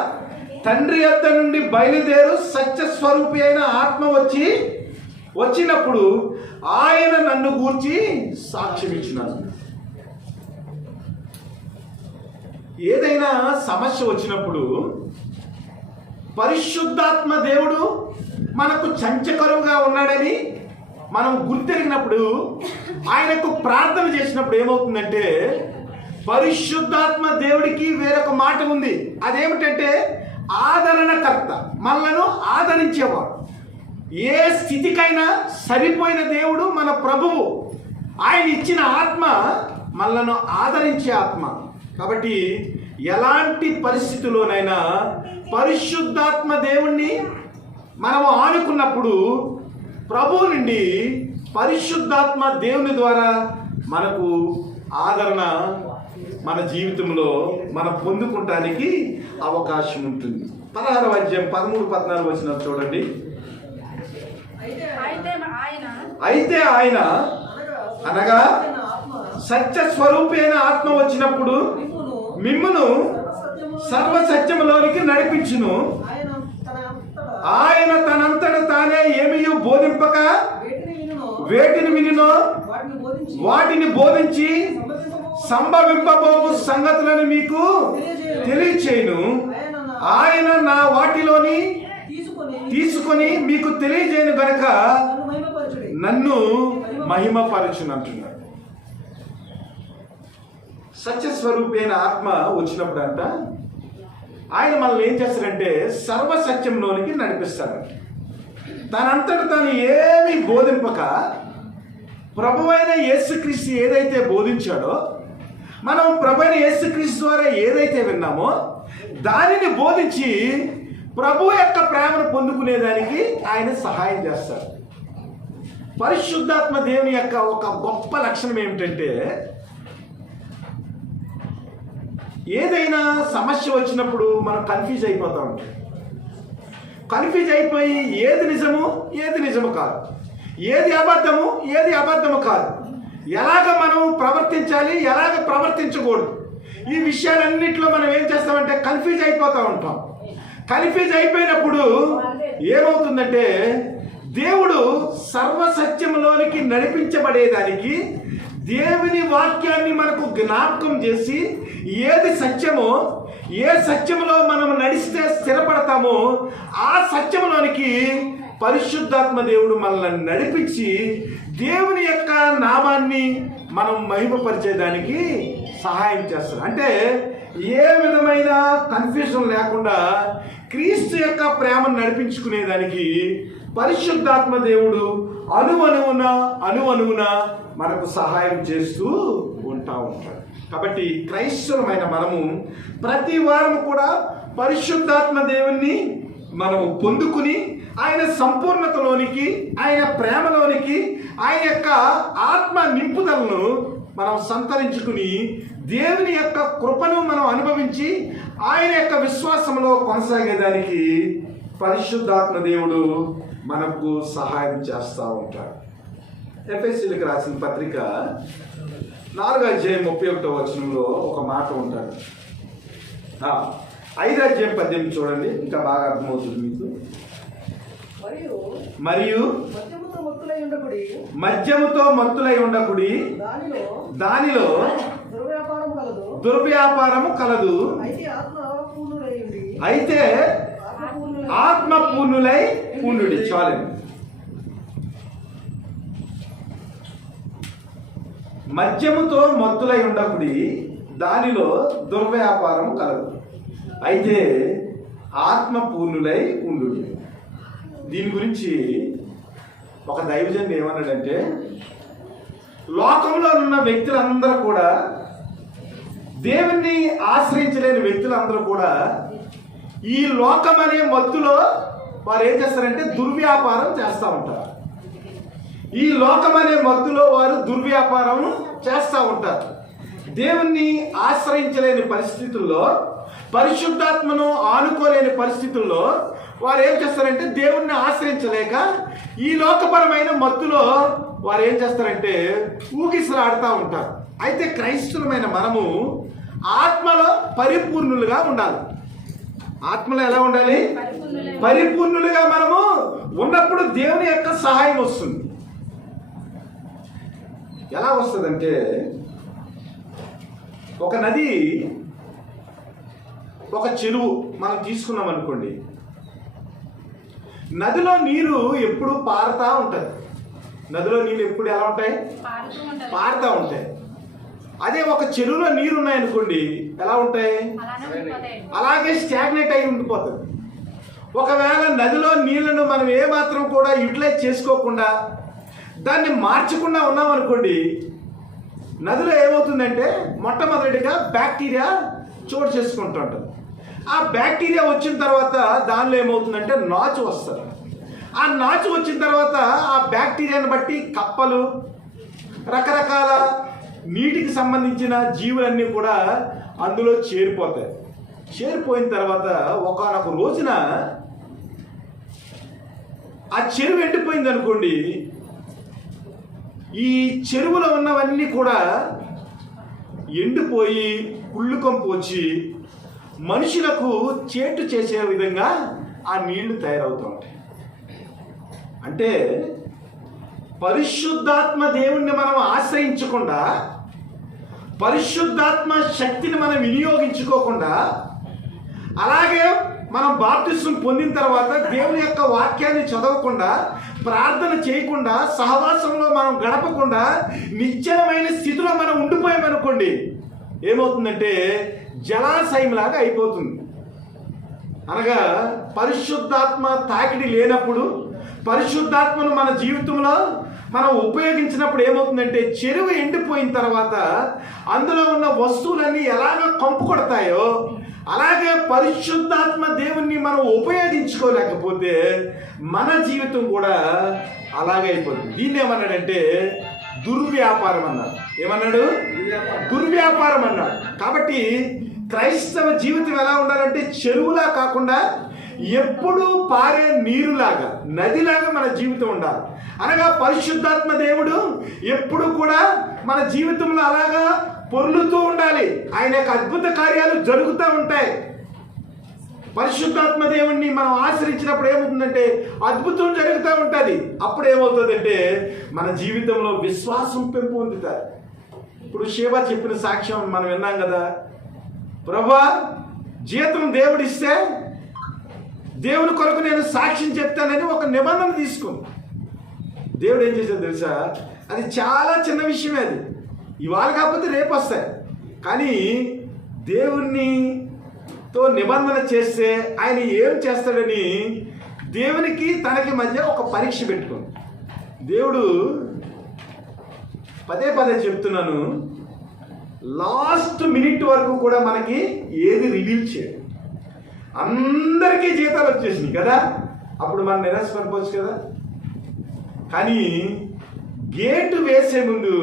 తండ్రి యొద్ద నుండి బయలుదేరు సత్యస్వరూపి అయిన ఆత్మ వచ్చినప్పుడు ఆయన నన్ను గూర్చి సాక్ష్యం ఇచ్చినాడు. ఏదైనా సమస్య వచ్చినప్పుడు పరిశుద్ధాత్మ దేవుడు మనకు చంచకరువుగా ఉన్నాడని మనం గుర్తెరిగినప్పుడు ఆయనకు ప్రార్థన చేసినప్పుడు ఏమవుతుందంటే పరిశుద్ధాత్మ దేవుడికి వేరొక మాట ఉంది. అదేమిటంటే ఆదరణకర్త, మనలను ఆదరించేవాడు. ఏ స్థితికైనా సరిపోయిన దేవుడు మన ప్రభువు. ఆయన ఇచ్చిన ఆత్మ మనలను ఆదరించే ఆత్మ. కాబట్టి ఎలాంటి పరిస్థితుల్లోనైనా పరిశుద్ధాత్మ దేవుణ్ణి మనము ఆనుకున్నప్పుడు ప్రభువు నుండి పరిశుద్ధాత్మ దేవుని ద్వారా మనకు ఆదరణ మన జీవితంలో మనం పొందుకుంటానికి అవకాశం ఉంటుంది. 16వ అధ్యాయం 13-14 వచనాలు చూడండి. అయితే ఆయన అనగా సత్య స్వరూపి అయిన ఆత్మ వచ్చినప్పుడు మిమ్మును సర్వసత్యములోనికి నడిపించును. ఆయన తనంతట తానే ఏమియు బోధింపక వేటిని వినునో వాటిని బోధించి సంభవింపబోవు సంగతులను మీకు తెలియచేయును. ఆయన నా వాటిలోని తీసుకొని మీకు తెలియజేయను గనక నన్ను మహిమపరచును అంటున్నాడు. సత్యస్వరూపైన ఆత్మ వచ్చినప్పుడు అంట ఆయన మనల్ని ఏం చేస్తాడంటే సర్వసత్యంలోనికి నడిపిస్తాడు. తనంతట తాను ఏమీ బోధింపక ప్రభువైన యేసుక్రీస్తు ఏదైతే బోధించాడో, మనం ప్రభువైన యేసుక్రీస్తు ద్వారా ఏదైతే విన్నామో దానిని బోధించి ప్రభు యొక్క ప్రేమను పొందుకునేదానికి ఆయన సహాయం చేస్తాడు. పరిశుద్ధాత్మ దేవుని యొక్క ఒక గొప్ప లక్షణం ఏమిటంటే ఏదైనా సమస్య వచ్చినప్పుడు మనం కన్ఫ్యూజ్ అయిపోతూ ఉంటాం. కన్ఫ్యూజ్ అయిపోయి ఏది నిజము కాదు, ఏది అబద్ధము కాదు, ఎలాగ మనం ప్రవర్తించాలి, ఎలాగ ప్రవర్తించకూడదు, ఈ విషయాలన్నింటిలో మనం ఏం చేస్తామంటే కన్ఫ్యూజ్ అయిపోతూ ఉంటాం. కన్ఫ్యూజ్ అయిపోయినప్పుడు ఏమవుతుందంటే దేవుడు సర్వసత్యంలోనికి నడిపించబడేదానికి దేవుని వాక్యాన్ని మనకు జ్ఞాపకం చేసి ఏది సత్యమో, ఏ సత్యములో మనం నడిస్తే స్థిరపడతామో ఆ సత్యములోనికి పరిశుద్ధాత్మ దేవుడు మనల్ని నడిపించి దేవుని యొక్క నామాన్ని మనం మహిమపరిచేదానికి సహాయం చేస్తారు. అంటే ఏ విధమైన కన్ఫ్యూజన్ లేకుండా క్రీస్తు యొక్క ప్రేమను నడిపించుకునేదానికి పరిశుద్ధాత్మ దేవుడు అణువణువున మనకు సహాయం చేస్తూ ఉంటాడు. కాబట్టి క్రైస్తవులమైన మనము ప్రతి వారం కూడా పరిశుద్ధాత్మ దేవుణ్ణి మనం పొందుకుని ఆయన సంపూర్ణతలోనికి, ఆయన ప్రేమలోనికి, ఆయన యొక్క ఆత్మ నింపుదలను మనం సంతరించుకుని దేవుని యొక్క కృపను మనం అనుభవించి ఆయన యొక్క విశ్వాసంలో కొనసాగేదానికి పరిశుద్ధాత్మ దేవుడు మనకు సహాయం చేస్తూ ఉంటాడు. ఎఫెసీయులకు రాసిన పత్రిక 4:31 ఒక మాట ఉంటాడు. 5:18 చూడండి, ఇంకా బాగా అర్థమవుతుంది మీకు. మరియు మద్యముతో మత్తులై ఉండకుడి, దానిలో దుర్వ్యాపారము కలదు, అయితే ఆత్మ పూర్ణులై ఉండుడి. చాలండి. మద్యముతో మత్తులై ఉండకుడి, దానిలో దుర్వ్యాపారం కలదు, అయితే ఆత్మ పూర్ణులై ఉండుడి. దీని గురించి ఒక దైవజనుడు ఏమన్నాడంటే, లోకంలో ఉన్న వ్యక్తులందరూ కూడా, దేవుణ్ణి ఆశ్రయించలేని వ్యక్తులందరూ కూడా ఈ లోకం అనే మత్తులో వారు ఏం చేస్తారంటే దుర్వ్యాపారం చేస్తూ ఉంటారు. ఈ లోకం అనే మత్తులో వారు దుర్వ్యాపారం చేస్తూ ఉంటారు. దేవుణ్ణి ఆశ్రయించలేని పరిస్థితుల్లో, పరిశుద్ధాత్మను ఆనుకోలేని పరిస్థితుల్లో వారు ఏం చేస్తారంటే దేవుణ్ణి ఆశ్రయించలేక ఈ లోకపరమైన మత్తులో వారు ఏం చేస్తారంటే ఊగిసలాడుతూ ఉంటారు. అయితే క్రైస్తవులమైన మనము ఆత్మలో పరిపూర్ణులుగా ఉండాలి. ఆత్మలో ఎలా ఉండాలి? పరిపూర్ణులుగా మనము ఉన్నప్పుడు దేవుని యొక్క సహాయం వస్తుంది. ఎలా వస్తుందంటే, ఒక నది, ఒక చెరువు మనం తీసుకున్నాం అనుకోండి, నదిలో నీరు ఎప్పుడు పారుతూ ఉంటుంది. నదిలో నీళ్ళు ఎప్పుడు ఎలా ఉంటాయి? పారుతూ ఉంటాయి. అదే ఒక చెరువులో నీరు ఉన్నాయనుకోండి, ఎలా ఉంటాయి? అలాగే స్టాగ్నేట్ అయి ఉండిపోతుంది. ఒకవేళ నదిలో నీళ్లను మనం ఏమాత్రం కూడా యూటిలైజ్ చేసుకోకుండా దాన్ని మార్చకుండా ఉన్నామనుకోండి, నదిలో ఏమవుతుందంటే మొట్టమొదటిగా బ్యాక్టీరియా చోటు చేసుకుంటూ ఉంటుంది. ఆ బ్యాక్టీరియా వచ్చిన తర్వాత దానిలో ఏమవుతుందంటే నాచు వస్తుంది. ఆ నాచు వచ్చిన తర్వాత ఆ బ్యాక్టీరియాని బట్టి కప్పలు, రకరకాల నీటికి సంబంధించిన జీవులన్నీ కూడా అందులో చేరిపోతాయి. చేరిపోయిన తర్వాత ఒకానొక రోజున ఆ చెరువు ఎండిపోయింది అనుకోండి, ఈ చెరువులో ఉన్నవన్నీ కూడా ఎండిపోయి కుళ్ళుకంపు వచ్చి మనుషులకు చేటు చేసే విధంగా ఆ నీళ్లు తయారవుతూ ఉంటాయి. అంటే పరిశుద్ధాత్మ దేవుణ్ణి మనం ఆశ్రయించకుండా, పరిశుద్ధాత్మ శక్తిని మనం వినియోగించుకోకుండా, అలాగే మనం బాప్తిస్మం పొందిన తర్వాత దేవుని యొక్క వాక్యాన్ని చదవకుండా, ప్రార్థన చేయకుండా, సహవాసంలో మనం గడపకుండా నిశ్చలమైన స్థితిలో మనం ఉండిపోయామనుకోండి, ఏమవుతుందంటే జలాశయంలాగా అయిపోతుంది. అనగా పరిశుద్ధాత్మ తాకిడి లేనప్పుడు, పరిశుద్ధాత్మను మన జీవితంలో మనం ఉపయోగించినప్పుడు ఏమవుతుందంటే చెరువు ఎండిపోయిన తర్వాత అందులో ఉన్న వస్తువులన్నీ ఎలాగ కంపు కొడతాయో అలాగే పరిశుద్ధాత్మ దేవుణ్ణి మనం ఉపయోగించుకోలేకపోతే మన జీవితం కూడా అలాగే అయిపోతుంది. దీన్ని ఏమన్నాడంటే దుర్వ్యాపారం అన్నాడు. ఏమన్నాడు? దుర్వ్యాపారం అన్నాడు. కాబట్టి క్రైస్తవ జీవితం ఎలా ఉండాలంటే చెరువులా కాకుండా ఎప్పుడూ పారే నీరులాగా, నదిలాగా మన జీవితం ఉండాలి. అనగా పరిశుద్ధాత్మ దేవుడు ఎప్పుడు కూడా మన జీవితంలో అలాగా పొర్లుతూ ఉండాలి. ఆయన యొక్క అద్భుత కార్యాలు జరుగుతూ ఉంటాయి. పరిశుద్ధాత్మ దేవుణ్ణి మనం ఆశ్రయించినప్పుడు ఏమవుతుందంటే అద్భుతం జరుగుతూ ఉంటుంది. అప్పుడు ఏమవుతుందంటే మన జీవితంలో విశ్వాసం పెంపొందుతారు. ఇప్పుడు షేబా చెప్పిన సాక్ష్యం మనం విన్నాం కదా, ప్రభువా జీతం దేవుడిస్తే దేవుని కొరకు నేను సాక్ష్యం చెప్తానని ఒక నిబంధన తీసుకుంది. దేవుడు ఏం చేశాడు తెలుసా? అది చాలా చిన్న విషయమే. అది ఇవాళ కాకపోతే రేపు వస్తాయి. కానీ దేవునితో నిబంధన చేస్తే ఆయన ఏం చేస్తాడని దేవునికి తనకి మధ్య ఒక పరీక్ష పెట్టుకుంది. దేవుడు పదే పదే చెప్తున్నాను, లాస్ట్ మినిట్ వరకు కూడా మనకి ఏది రివీల్ చేయడు. అందరికీ జీతాలు వచ్చేసినాయి కదా, అప్పుడు మనం నిరాశపడిపోవచ్చు కదా. కానీ గేటు వేసే ముందు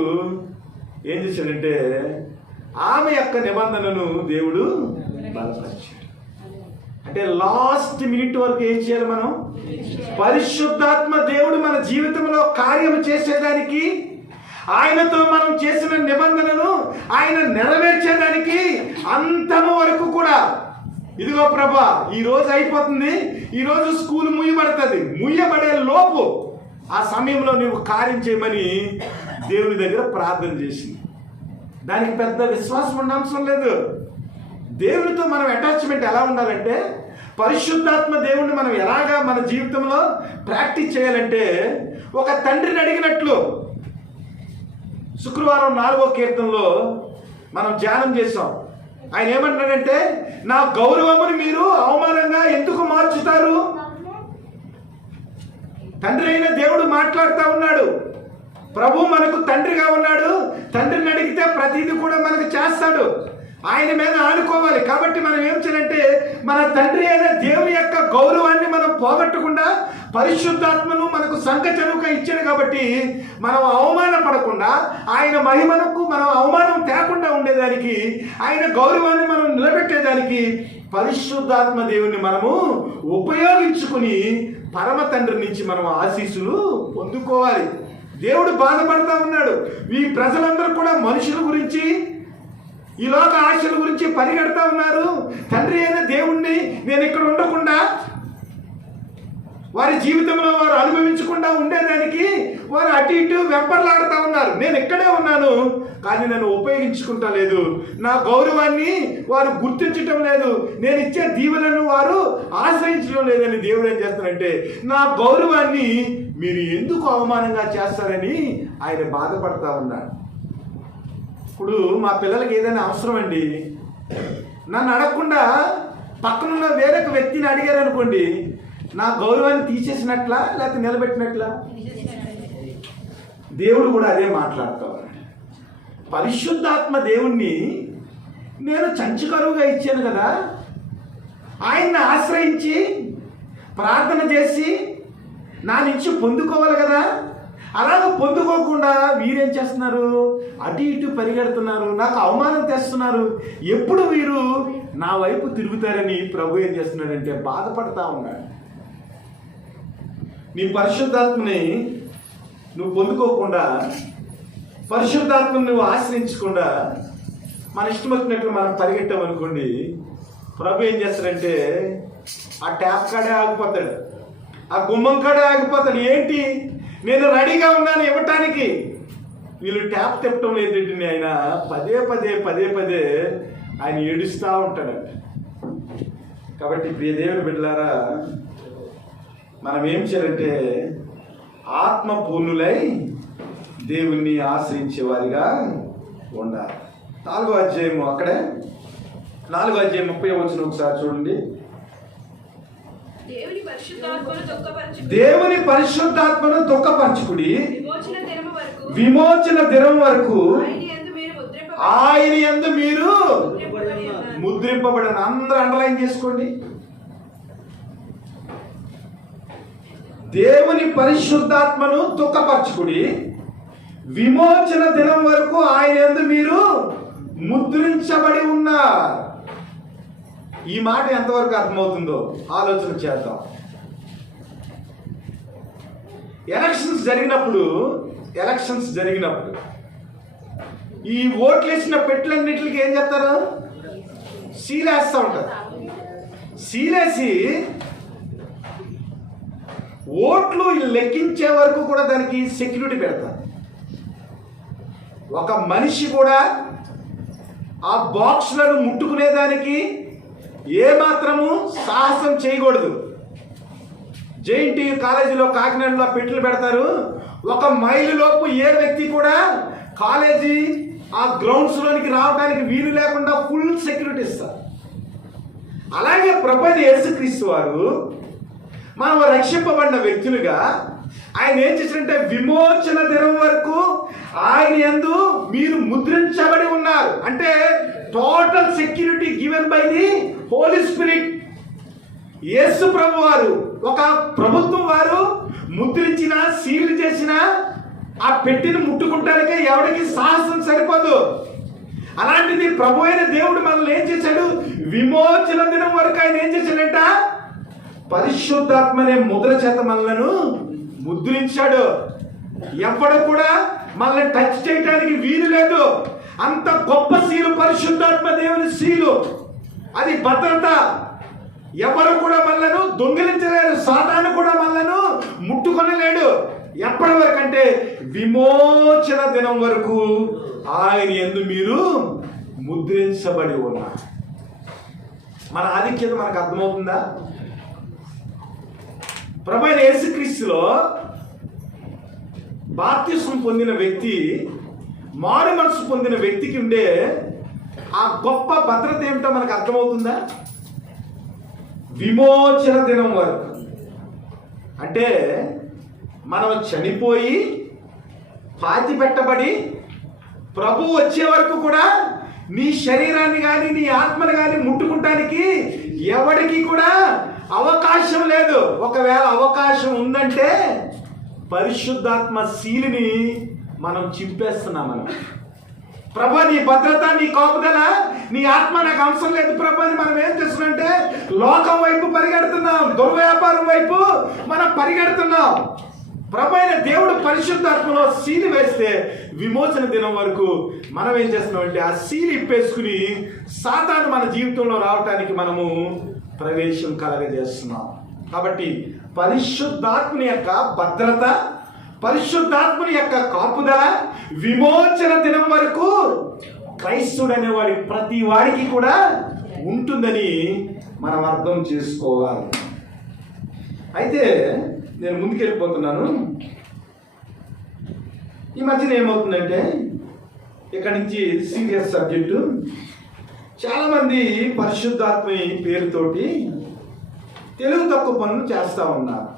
ఏం చేశాడంటే ఆమె యొక్క నిబంధనను దేవుడు బలపరిచాడు. అంటే లాస్ట్ మినిట్ వరకు ఏం చేయాలి మనం? పరిశుద్ధాత్మ దేవుడు మన జీవితంలో కార్యం చేసేదానికి, ఆయనతో మనం చేసిన నిబంధనను ఆయన నెరవేర్చేదానికి అంతము వరకు కూడా, ఇదిగో ప్రభా ఈ రోజు అయిపోతుంది, ఈ రోజు స్కూల్ ముయ్యబడుతుంది, ముయ్యబడే లోపు ఆ సమయంలో నువ్వు కార్యం చేయమని దేవుని దగ్గర ప్రార్థన చేసింది. దానికి పెద్ద విశ్వాసం ఉన్న అవసరం లేదు. దేవునితో మనం అటాచ్మెంట్ ఎలా ఉండాలంటే, పరిశుద్ధాత్మ దేవుణ్ణి మనం ఎలాగా మన జీవితంలో ప్రాక్టీస్ చేయాలంటే, ఒక తండ్రిని అడిగినట్లు శుక్రవారం 4వ కీర్తనలో మనం ధ్యానం చేసాం. ఆయన ఏమంటున్నాడంటే, నా గౌరవముని మీరు అవమానంగా ఎందుకు మార్చుతారు? తండ్రి అయిన దేవుడు మాట్లాడుతూ ఉన్నాడు. ప్రభు మనకు తండ్రిగా ఉన్నాడు. తండ్రిని అడిగితే ప్రతిదీ కూడా మనకు చేస్తాడు. ఆయన మీద ఆనుకోవాలి. కాబట్టి మనం ఏం చేయాలంటే, మన తండ్రి అయిన దేవుని యొక్క గౌరవాన్ని మనం పోగొట్టకుండా, పరిశుద్ధాత్మను మనకు సంఘచనువుగా ఇచ్చాడు కాబట్టి మనం అవమానపడకుండా, ఆయన మహిమనకు మనం అవమానం తేకుండా ఉండేదానికి, ఆయన గౌరవాన్ని మనం నిలబెట్టేదానికి పరిశుద్ధాత్మ దేవుని మనము ఉపయోగించుకుని పరమ తండ్రి నుంచి మనం ఆశీస్సులు పొందుకోవాలి. దేవుడు బాధపడతా ఉన్నాడు. ఈ ప్రజలందరూ కూడా మనుషుల గురించి, ఈ లోక ఆశల గురించి పరిగెడతా ఉన్నారు. తండ్రి అయిన దేవుణ్ణి నేను ఇక్కడ ఉండకుండా, వారి జీవితంలో వారు అనుభవించకుండా ఉండేదానికి వారు అటు ఇటు వెంపర్లాడుతూ ఉన్నారు. నేను ఇక్కడే ఉన్నాను కానీ నన్ను ఉపయోగించుకుంటా లేదు, నా గౌరవాన్ని వారు గుర్తించటం లేదు, నేను ఇచ్చే దీవెనను వారు ఆశ్రయించడం లేదని దేవుడు ఏం చేస్తారంటే, నా గౌరవాన్ని మీరు ఎందుకు అవమానంగా చేస్తారని ఆయన బాధపడతా ఉన్నాడు. ఇప్పుడు మా పిల్లలకి ఏదైనా అవసరం అండి, నన్ను అడగకుండా పక్కనున్న వేరొక వ్యక్తిని అడిగారు అనుకోండి, నా గౌరవాన్ని తీసేసినట్లా లేకపోతే నిలబెట్టినట్లా? దేవుడు కూడా అదే మాట్లాడుతూ ఉన్నాడు. పరిశుద్ధాత్మ దేవుణ్ణి నేను చంచుకరువుగా ఇచ్చాను కదా, ఆయన్ని ఆశ్రయించి ప్రార్థన చేసి నా నుంచి పొందుకోవాలి కదా. అలాగ పొందుకోకుండా వీరేం చేస్తున్నారు? అటు ఇటు పరిగెడుతున్నారు, నాకు అవమానం తెస్తున్నారు. ఎప్పుడు వీరు నా వైపు తిరుగుతారని ప్రభు ఏం చేస్తున్నాడంటే బాధపడతా ఉన్నాడు. నీ పరిశుద్ధాత్మని నువ్వు పొందుకోకుండా, పరిశుద్ధాత్మని నువ్వు ఆశ్రయించకుండా మన ఇష్టం వచ్చినట్లు మనం పరిగెట్టామనుకోండి, ప్రభు ఏం చేస్తాడంటే ఆ ట్యాప్ కాడే ఆగిపోతాడు, ఆ గుమ్మం కాడే ఆగిపోతాడు. ఏంటి, నేను రెడీగా ఉన్నాను ఇవ్వటానికి, వీళ్ళు ట్యాప్ తిప్పటం లేదండి. ఆయన పదే పదే ఆయన ఏడుస్తూ ఉంటాడు. కాబట్టి ప్రియ దేవుని బిడ్డలారా, మనం ఏం చేయాలంటే ఆత్మ పూర్ణులై దేవుణ్ణి ఆశ్రయించే వారిగా ఉండాలి. 4వ అధ్యాయము, అక్కడే 4వ అధ్యాయం 30వ వచనం ఒకసారి చూడండి. దేవుని పరిశుద్ధాత్మను దుఃఖపరచుకుడి, విమోచన దినం వరకు ఆయన యందు మీరు ముద్రింపబడిన. అందరూ అండర్లైన్ చేసుకోండి. దేవుని పరిశుద్ధాత్మను దుఃఖపరచుకుడి, విమోచన దినం వరకు ఆయన యందు మీరు ముద్రించబడి ఉన్నారు. ఈ మాట ఎంతవరకు అర్థమవుతుందో ఆలోచన చేద్దాం. ఎలక్షన్స్ జరిగినప్పుడు ఈ ఓట్లు వేసిన పెట్లన్నిటికి ఏం చేస్తారు? సీలేస్తూ ఉంటారు. సీలేసి ఓట్లు లెక్కించే వరకు కూడా దానికి సెక్యూరిటీ పెడతారు. ఒక మనిషి కూడా ఆ బాక్స్లను ముట్టుకునేదానికి ఏమాత్రము సాహసం చేయకూడదు. జేఎన్టీయూ కాలేజీలో కాకినాడలో పెట్టులు పెడతారు. 1 మైలు లోపు ఏ వ్యక్తి కూడా కాలేజీ ఆ గ్రౌండ్స్లోనికి రావడానికి వీలు లేకుండా ఫుల్ సెక్యూరిటీ ఇస్తారు. అలాగే ప్రభువైన యేసుక్రీస్తు వారు మనం రక్షింపబడిన వ్యక్తులుగా ఆయన ఏం చేశారంటే విమోచన దినం వరకు ఆయన యందు మీరు ముద్రించబడి ఉన్నారు. అంటే total security given by the Holy Spirit. Yesu ప్రభు వారు ఒక ప్రభుత్వం వారు ముద్రించిన సీలు చేసిన ఆ పెట్టిని ముట్టుకుంటానికే ఎవరికి సాహసం సరిపోదు. అలాంటిది ప్రభు అయిన దేవుడు మనల్ని ఏం చేశాడు? విమోచన దినం వరకు ఆయన ఏం చేశాడంట? పరిశుద్ధాత్మనే ముద్ర చేత మనలను ముద్రించాడు. ఎవ్వడు కూడా మనల్ని టచ్ చేయడానికి వీలు లేదు. అంత గొప్ప సీలు పరిశుద్ధాత్మ దేవుని సీలు. అది భద్రత. ఎవరు కూడా మనలను దొంగిలించలేరు. సాతాను కూడా మనలను ముట్టుకొనలేడు. ఎప్పటి వరకు అంటే విమోచన దినం వరకు ఆయన యందు మీరు ముద్రించబడి ఉన్నారు. మన ఆధిక్యత మనకు అర్థమవుతుందా? ప్రభు అయిన యేసుక్రీస్తులో బాప్తిస్మం పొందిన వ్యక్తి, మారు మనసు పొందిన వ్యక్తికి ఉండే ఆ గొప్ప భద్రత ఏమిటో మనకు అర్థమవుతుందా? విమోచన దినం వరకు అంటే మనం చనిపోయి పాతి పెట్టబడి ప్రభు వచ్చే వరకు కూడా నీ శరీరాన్ని కానీ నీ ఆత్మను కానీ ముట్టుకుంటానికి ఎవరికి కూడా అవకాశం లేదు. ఒకవేళ అవకాశం ఉందంటే పరిశుద్ధాత్మ సీలిని మనం చింపేస్తున్నాం. ప్రభా నీ భద్రత, నీ కాపుదల, నీ ఆత్మ నాకు అవసరం లేదు ప్రభా అని మనం ఏం చేస్తున్నామంటే లోకం వైపు పరిగెడుతున్నాం, దుర్వ్యాపారం వైపు మనం పరిగెడుతున్నాం. ప్రభు అయిన దేవుడు పరిశుద్ధాత్మలో సీలు వేస్తే విమోచన దినం వరకు మనం ఏం చేస్తున్నామంటే ఆ సీలు ఇప్పేసుకుని సాతాను మన జీవితంలో రావటానికి మనము ప్రవేశం కలగజేస్తున్నాం. కాబట్టి పరిశుద్ధాత్మని యొక్క భద్రత, పరిశుద్ధాత్మని యొక్క కాపుదల విమోచన దినం వరకు క్రైస్తుడు అనేవాడి ప్రతి వాడికి కూడా ఉంటుందని మనం అర్థం చేసుకోవాలి. అయితే నేను ముందుకెళ్ళిపోతున్నాను. ఈ మధ్యన ఏమవుతుందంటే ఇక్కడి నుంచి సీరియస్ సబ్జెక్టు, చాలామంది పరిశుద్ధాత్మ పేరుతోటి తెలుగు తక్కువ పనులు చేస్తూ ఉన్నారు.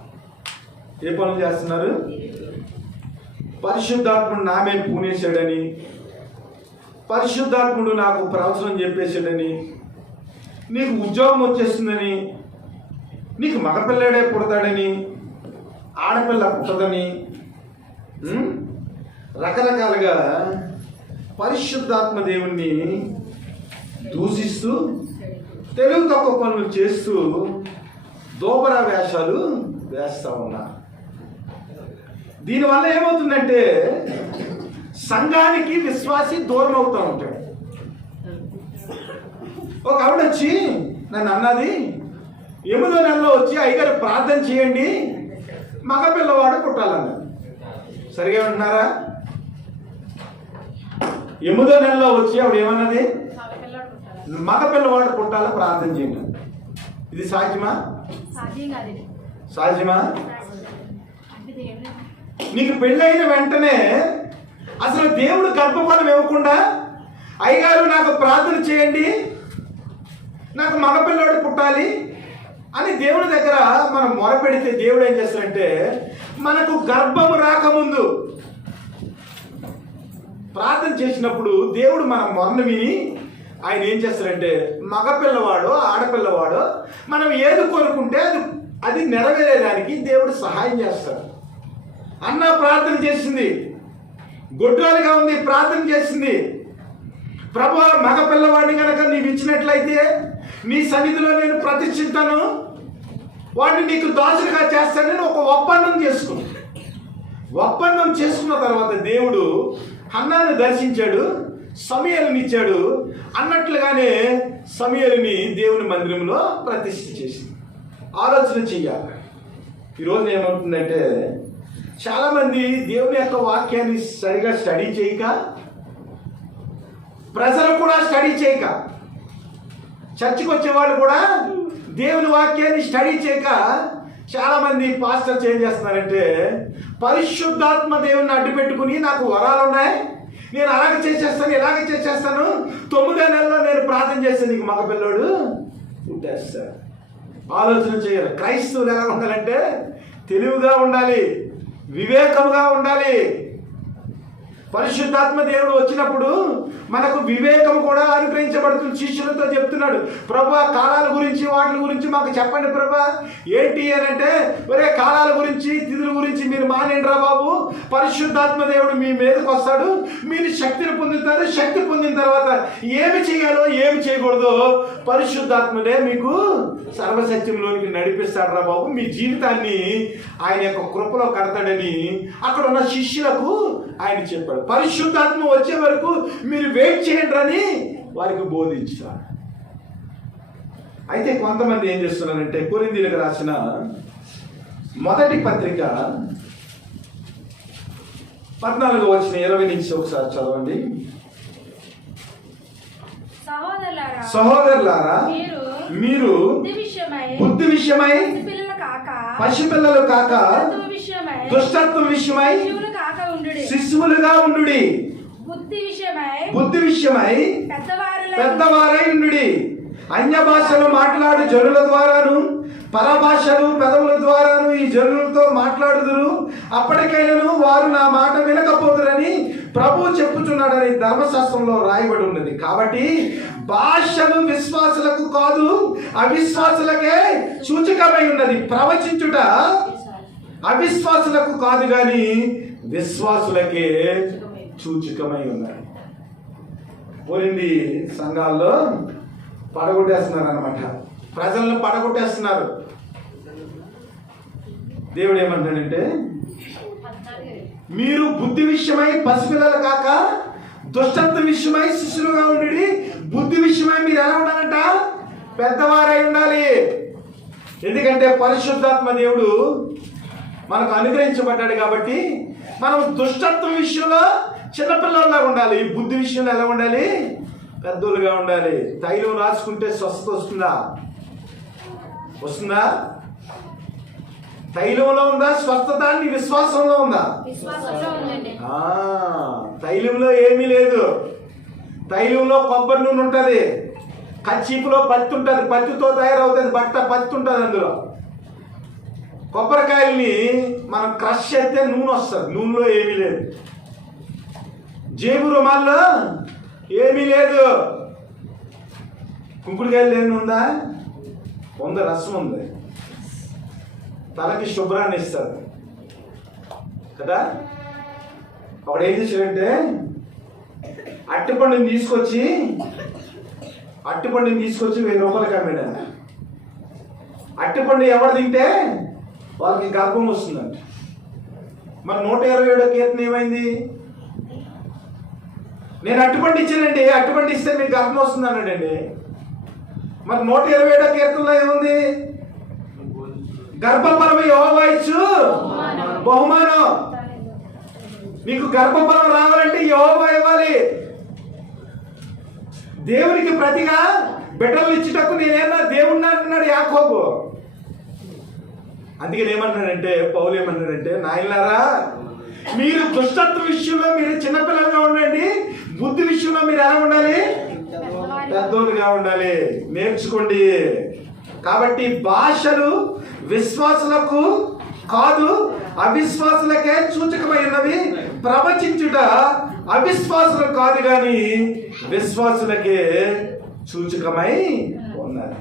ఏ పనులు చేస్తున్నారు? పరిశుద్ధాత్ముడు నామే పూనేశాడని, పరిశుద్ధాత్ముడు నాకు ప్రవచనం చెప్పేశాడని, నీకు ఉద్యోగం వచ్చేస్తుందని, నీకు మగపిల్లడే పుడతాడని, ఆడపిల్ల పుట్టదని, రకరకాలుగా పరిశుద్ధాత్మ దేవుణ్ణి దూషిస్తూ తెలుగు తక్కువ పనులు చేస్తూ దోబరా వేషాలు వేస్తూ ఉన్నారు. దీనివల్ల ఏమవుతుందంటే సంఘానికి విశ్వాసి దూరం అవుతూ ఉంటాడు. ఒక ఆవిడ వచ్చి నన్ను అన్నది, 8వ నెలలో వచ్చి అయ్యగారు ప్రార్థన చేయండి మగపిల్లవాడు పుట్టాలన్నది. సరిగా ఉంటున్నారా? 8వ నెలలో వచ్చి ఆవిడ ఏమన్నది? మగపిల్లవాడు పుట్టాల ప్రార్థన చేయండి. ఇది సాధ్యమా? సాధ్యమా? నీకు పెళ్ళైన వెంటనే అసలు దేవుడు గర్భఫలం ఇవ్వకుండా అయ్యగారు నాకు ప్రార్థన చేయండి, నాకు మగపిల్లవాడు పుట్టాలి అని దేవుడి దగ్గర మనం మొరపెడితే దేవుడు ఏం చేస్తాడంటే మనకు గర్భము రాకముందు ప్రార్థన చేసినప్పుడు దేవుడు మన మొరను విని ఆయన ఏం చేస్తాడంటే మగపిల్లవాడో ఆడపిల్లవాడో మనం ఏది కోరుకుంటే అది నెరవేరేదానికి దేవుడు సహాయం చేస్తాడు. అన్న ప్రార్థన చేసింది, గొడ్రాలుగా ఉంది, ప్రార్థన చేసింది, ప్రభువా మగపిల్లవాడిని కనుక నీవు ఇచ్చినట్లయితే నీ సన్నిధిలో నేను ప్రతిష్ఠిస్తాను, వాడిని నీకు దాసులుగా చేస్తానని ఒక ఒప్పందం చేసుకున్నాను. ఒప్పందం చేసుకున్న తర్వాత దేవుడు హన్నాను దర్శించాడు, సమూయేలుని ఇచ్చాడు. అన్నట్లుగానే సమూయేలుని దేవుని మందిరంలో ప్రతిష్ఠ చేసింది. ఆలోచన చెయ్యాలి. ఈరోజు ఏమవుతుందంటే చాలామంది దేవుని యొక్క వాక్యాన్ని సరిగా స్టడీ చేయక, ప్రజలు కూడా స్టడీ చేయక, చర్చికి వచ్చేవాళ్ళు కూడా దేవుని వాక్యాన్ని స్టడీ చేయక చాలామంది పాస్టర్స్ ఏం చేస్తున్నారంటే పరిశుద్ధాత్మ దేవుని అడ్డు పెట్టుకుని నాకు వరాలు ఉన్నాయి, నేను అలాగే చేసేస్తాను, ఇలాగే చేసేస్తాను, 9వ నెలలో నేను ప్రార్థన చేస్తాను, నీకు మగపిల్లోడు పుట్టేస్తాడు. ఆలోచన చేయాలి. క్రైస్తవులు ఎలా ఉండాలంటే తెలివిగా ఉండాలి, వివేకముగా ఉండాలి. పరిశుద్ధాత్మ దేవుడు వచ్చినప్పుడు మనకు వివేకం కూడా అనుగ్రహించబడుతుంది. శిష్యులతో చెప్తున్నాడు, ప్రభా కాలాల గురించి వాటి గురించి మాకు చెప్పండి ప్రభా. ఏంటి అని అంటే, ఒరే కాలాల గురించి తిథుల గురించి మీరు మానేండ్రా బాబు, పరిశుద్ధాత్మ దేవుడు మీ మీదకి వస్తాడు, మీరు శక్తిని పొందుతారు, శక్తి పొందిన తర్వాత ఏమి చేయాలో ఏమి చేయకూడదో పరిశుద్ధాత్మనే మీకు సర్వసత్యంలోనికి నడిపిస్తాడు రా బాబు, మీ జీవితాన్ని ఆయన యొక్క కృపలో కడతాడని అక్కడ ఉన్న శిష్యులకు ఆయన చెప్పాడు. పరిశుద్ధాత్మ వచ్చే వరకు మీరు వెయిట్ చేయండి అని వారికి బోధించారు. అయితే కొంతమంది ఏం చేస్తున్నారంటే, కొరింథీయులకు రాసిన మొదటి పత్రిక 14:20 నుంచి ఒకసారి చదవండి. సహోదరులారా, మీరు బుద్ధి విషయమై పసిపిల్లలు కాక దుష్టత్వం విషయమై శిశువులుగా ఉండుడి, బుద్ధి విషయమై పెద్దవారై ఉండుడి. అన్య భాషలు మాట్లాడు జనుల ద్వారాను పరభాషలు పెదవుల ద్వారాను ఈ జనులతో మాట్లాడుదురు, అప్పటికైనాను వారు నా మాట వినకపోదురని ప్రభు చెప్పుచున్నాడని ధర్మశాస్త్రంలో రాయబడి ఉన్నది. కాబట్టి భాషలు విశ్వాసులకు కాదు అవిశ్వాసులకే సూచకమై ఉన్నది. ప్రవచించుట అవిశ్వాసులకు కాదు గాని విశ్వాసులకే సూచకమై ఉన్నది. కొరింథీ సంఘాల్లో పడగొట్టేస్తున్నారు అన్నమాట, ప్రజలను పడగొట్టేస్తున్నారు. దేవుడు ఏమంటాడంటే, మీరు బుద్ధి విషయమై పసిపిల్లలు కాక దుష్టత్వ విషయమై శిశువులుగా ఉండి, బుద్ధి విషయమై మీరు ఎలా ఉండాలంట, పెద్దవారై ఉండాలి. ఎందుకంటే పరిశుద్ధాత్మ దేవుడు మనకు అనుగ్రహించబడ్డాడు కాబట్టి మనం దుష్టత్వ విషయంలో చిన్నపిల్లల్లా ఉండాలి, బుద్ధి విషయంలో ఎలా ఉండాలి, పెద్దోళ్ళుగా ఉండాలి. తైలం రాసుకుంటే స్వస్థత వస్తుందా? వస్తుందా? తైలంలో ఉందా స్వస్థత? నీ విశ్వాసంలో ఉందా? తైలంలో ఏమీ లేదు. తైలంలో కొబ్బరి నూనె ఉంటుంది, కచ్చీపులో పత్తి ఉంటుంది, పత్తితో తయారవుతుంది బట్ట, పత్తి ఉంటుంది అందులో. కొబ్బరికాయల్ని మనం క్రష్ చేస్తే నూనె వస్తుంది, నూనెలో ఏమీ లేదు. జేబు రుమాల్లో ఏమీ లేదు. కుంకుడుకాయలు ఏమి ఉందా? ఉంది, రసం ఉంది, తలకి శుభ్రాన్ని ఇస్తారు కదా. అప్పుడు ఏం చేశాడంటే అట్టిపండుని తీసుకొచ్చి 1000 రూపాయలకి అమ్మాడు. అట్టిపండు ఎవరు తింటే వాళ్ళకి గర్భం వస్తుందంట. మరి 127వ కీర్తన ఏమైంది? నేను అట్టిపండు ఇచ్చానండి, అట్టిపండు ఇస్తే మీకు గర్భం వస్తుంది అన్నాడండి. మరి 127వ కీర్తనలో ఏముంది? గర్భఫలము యెహోవా ఇచ్చు బహుమానం. నీకు గర్భఫలం రావాలంటే యెహోవా ఇవ్వాలి. దేవునికి ప్రతిగా బిడ్డలు ఇచ్చేటకు నేనేమన్నా దేవుణ్ణి అంటున్నాడు యాకోబు. అందుకని ఏమన్నాడంటే, పౌలు ఏమన్నాడంటే, నాయనలారా మీరు దుష్టత్వ విషయంలో మీరు చిన్నపిల్లలుగా ఉండండి, బుద్ధి విషయంలో మీరు ఎలా ఉండాలి, పెద్దోలుగా ఉండాలి. నేర్చుకోండి. కాబట్టి భాషలు విశ్వాసులకు కాదు అవిశ్వాసులకే సూచకమై ఉన్నవి, ప్రవచించుట అవిశ్వాసులకు కాదు కానీ విశ్వాసులకే సూచకమై ఉన్నది.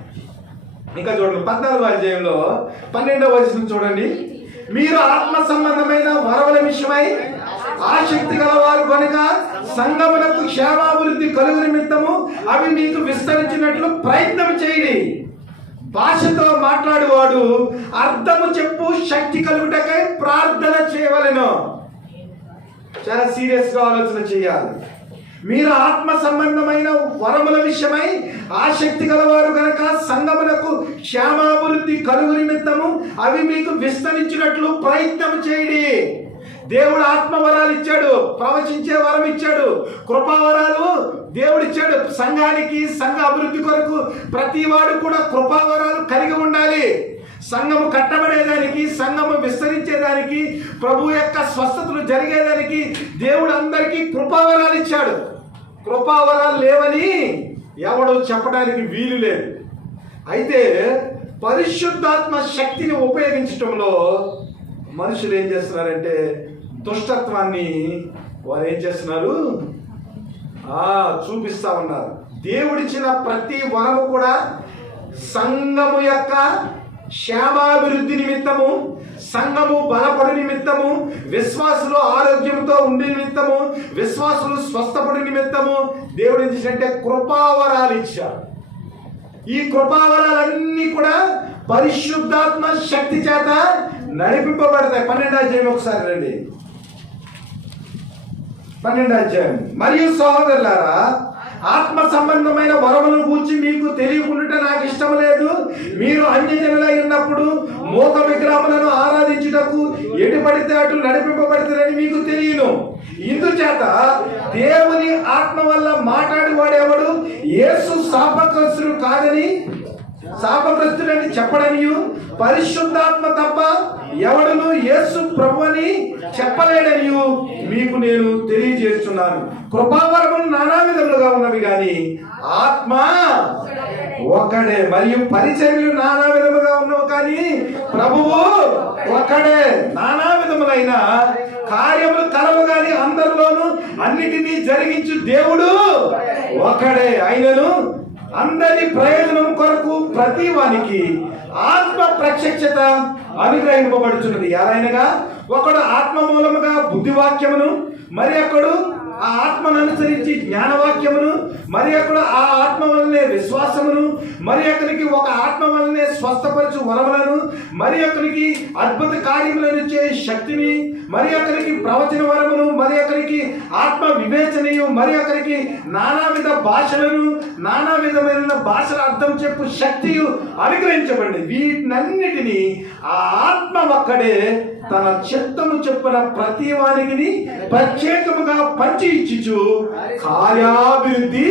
ఇంకా చూడండి 14వ అధ్యాయంలో 12వ వచనం చూడండి. మీరు ఆత్మ సంబంధమైన వరముల విషయమై ఆసక్తి గలవారు కనుక సంఘమునకు క్షేమాభివృద్ధి కలుగు నిమిత్తము అవి మీకు విస్తరించినట్లు ప్రయత్నం చేయండి. భాషతో మాట్లాడువాడు అర్థము చెప్పు శక్తి కలుగుటకై ప్రార్థన చేయవలెను. చాలా సీరియస్ గా ఆలోచన చేయాలి. మీరు ఆత్మ సంబంధమైన వరముల విషయమై ఆసక్తి గలవారు కనుక సంఘమునకు క్షేమాభివృద్ధి కలుగు నిమిత్తము అవి మీకు విస్తరించినట్లు ప్రయత్నం చేయండి. దేవుడు ఆత్మవరాలు ఇచ్చాడు, ప్రవచించే వరం ఇచ్చాడు, కృపావరాలు దేవుడు ఇచ్చాడు. సంఘానికి సంఘ అభివృద్ధి కొరకు ప్రతి వాడు కూడా కృపావరాలు కలిగి ఉండాలి. సంఘము కట్టబడేదానికి, సంఘము విస్తరించేదానికి, ప్రభు యొక్క స్వస్థతలు జరిగేదానికి దేవుడు అందరికీ కృపావరాలు ఇచ్చాడు. కృపావరాలు లేవని ఎవడు చెప్పడానికి వీలు లేదు. అయితే పరిశుద్ధాత్మ శక్తిని ఉపయోగించటంలో మనుషులు ఏం చేస్తున్నారంటే దుష్టత్వాన్ని వారు ఏం చేస్తున్నారు? చూపిస్తా ఉన్నారు. దేవుడిచ్చిన ప్రతి వరము కూడా సంఘము యొక్క క్షేమాభివృద్ధి నిమిత్తము, సంఘము బలపడు నిమిత్తము, విశ్వాసులు ఆరోగ్యంతో ఉండే నిమిత్తము, విశ్వాసులు స్వస్థపడి నిమిత్తము దేవుడు ఏం చేశాడంటే కృపావరాలు ఇచ్చారు. ఈ కృపావరాలన్నీ కూడా పరిశుద్ధాత్మ శక్తి చేత నడిపింపబడతాయి. 12వ అధ్యాయం ఒకసారి రండి. 12వ అధ్యాయం. మరియు సహోదరులారా, ఆత్మ సంబంధమైన వరములను గూర్చి మీకు తెలియకుండా నాకు ఇష్టం లేదు. మీరు అన్యజనులై ఉన్నప్పుడు మోత విగ్రహములను ఆరాధించుటకు ఎటు పడితే అటు నడిపింపబడతారని మీకు తెలియను. ఇందుచేత దేవుని ఆత్మ వల్ల మాట్లాడేవాడెవడు యేసు శాపగ్రస్తుడని చెప్పడనియు, పరిశుద్ధాత్మ తప్ప ఎవడును యేసు ప్రభు అని చెప్పలేడనియు మీకు నేను తెలియజేస్తున్నాను. కృపావరములు నానా విధములుగా ఉన్నవి కానీ ఆత్మ ఒకడే. మరియు పరిచర్యలు నానా విధములుగా ఉన్నవి కానీ ప్రభువు ఒకడే. నానా విధములైన కార్యములు కలవు కానీ అందరిలోనూ అన్నిటినీ జరిగించు దేవుడు ఒకడే. అయినను అందరి ప్రయోజనం కొరకు ప్రతి వానికి ఆత్మ ప్రత్యక్షత అనుగ్రహింపబడుచున్నది. ఎలాగనగా ఒకడు ఆత్మ మూలముగా బుద్ధివాక్యమును, మరి ఒకడు ఆ ఆత్మను అనుసరించి జ్ఞానవాక్యమును, మరి ఒకడు ఆ ఆత్మ వల్లనే విశ్వాసమును, మరి ఒకరికి ఒక ఆత్మ వల్లనే స్వస్థపరచు వరములను, మరి ఒకరికి అద్భుత కార్యములను చే శక్తిని, మరి ఒకరికి ప్రవచన వరమును, మరి ఒకరికి ఆత్మ వివేచనయు, మరి ఒకరికి నానావిధ భాషలను, నానా విధమైన భాషల అర్థం చెప్పు శక్తియు అనుగ్రహించబడింది. వీటినన్నిటినీ ఆ ఆత్మ ఒక్కడే తన చిత్తము చెప్పిన ప్రతి వారికి ప్రత్యేకముగా పంచి ఇచ్చుచు కార్యాభివృద్ధి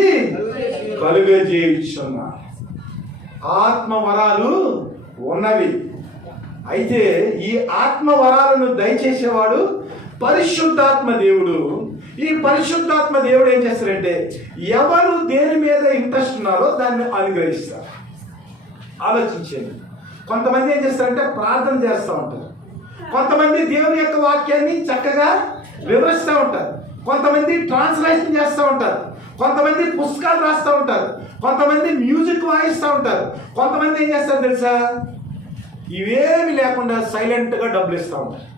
కలుగజేయుచున్నారు. ఆత్మ వరాలు ఉన్నవి. అయితే ఈ ఆత్మ వరాలను దయచేసేవాడు పరిశుద్ధాత్మ దేవుడు. ఈ పరిశుద్ధాత్మ దేవుడు ఏం చేస్తారంటే ఎవరు దేని మీద ఇంట్రెస్ట్ ఉన్నారో దాన్ని అనుగ్రహిస్తారు. ఆలోచించండి. కొంతమంది ఏం చేస్తారంటే ప్రార్థన చేస్తూ ఉంటారు, కొంతమంది దేవుని యొక్క వాక్యాన్ని చక్కగా వివరిస్తూ ఉంటారు, కొంతమంది ట్రాన్స్లేషన్ చేస్తూ ఉంటారు, కొంతమంది పుస్తకాలు రాస్తూ ఉంటారు, కొంతమంది మ్యూజిక్ వాయిస్తూ ఉంటారు, కొంతమంది ఏం చేస్తారు తెలుసా, ఇవేమి లేకుండా సైలెంట్గా డబ్బులు ఇస్తూ ఉంటారు.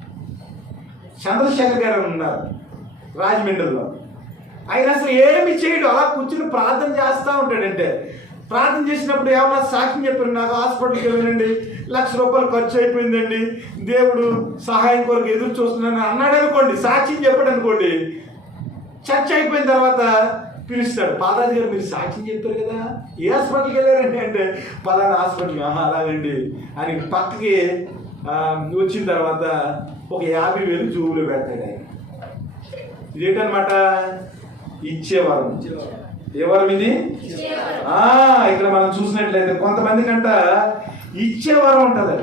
చంద్రశేఖర్ గారు ఉన్నారు రాజమండ్రిలో. ఆయన అసలు ఏమి చేయడు, అలా కూర్చుని ప్రార్థన చేస్తూ ఉంటాడంటే. ప్రార్థన చేసినప్పుడు ఏమన్నా సాక్ష్యం చెప్పారు, నాకు హాస్పిటల్కి వెళ్ళండి, ₹1,00,000 ఖర్చు అయిపోయిందండి, దేవుడు సహాయం కొరకు ఎదురు చూస్తున్నాను అన్నాడు అనుకోండి, సాక్ష్యం చెప్పాడు అనుకోండి. చర్చ అయిపోయిన తర్వాత పిలుస్తాడు, పాదాజీ గారు మీరు సాక్ష్యం చెప్పారు కదా, ఏ హాస్పిటల్కి వెళ్ళారండి అంటే పలానా హాస్పిటల్. అలాగండి అని పక్కకి వచ్చిన తర్వాత ఒక 50,000 జూబులో పెడతాడు ఆయన. ఇదేంటనమాట, ఇచ్చేవారం. ఏ వరం ఇది? ఇక్కడ మనం చూసినట్లయితే కొంతమంది కంట ఇచ్చేవరం ఉంటుంది.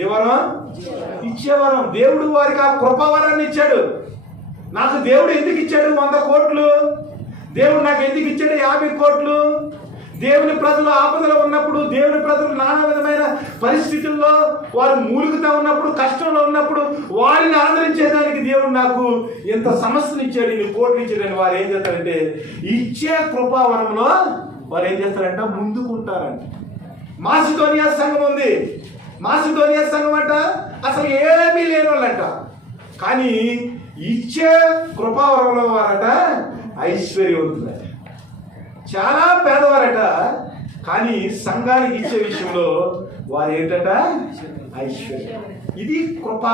ఏ వరం? ఇచ్చేవరం. దేవుడు వారికి ఆ కృపావరాన్ని ఇచ్చాడు. నాకు దేవుడు ఎందుకు ఇచ్చాడు 100 కోట్లు? దేవుడు నాకు ఎందుకు ఇచ్చాడు 50 కోట్లు? దేవుని ప్రజలు ఆపదలో ఉన్నప్పుడు, దేవుని ప్రజలు నానా విధమైన పరిస్థితుల్లో వారు మూలుగుతూ ఉన్నప్పుడు, కష్టంలో ఉన్నప్పుడు వారిని ఆదరించేదానికి దేవుడు నాకు ఇంత సమస్యను ఇచ్చాడు, ఇన్ని కోట్లు ఇచ్చాడని వారు ఏం చేస్తారంటే ఇచ్చే కృపావరంలో వారు ఏం చేస్తారంట ముందుకుంటారంట. మాసిదోనియా సంఘం ఉంది. మాసిదోనియా సంఘం అంట అసలు ఏమీ లేని వాళ్ళంట, కానీ ఇచ్చే కృపావరంలో వారట ఐశ్వర్యవంతులట, చాలా పేదవారట, కానీ సంఘానికి ఇచ్చే విషయంలో వారు ఏంటట ఐశ్వర్యం. ఇది కృపా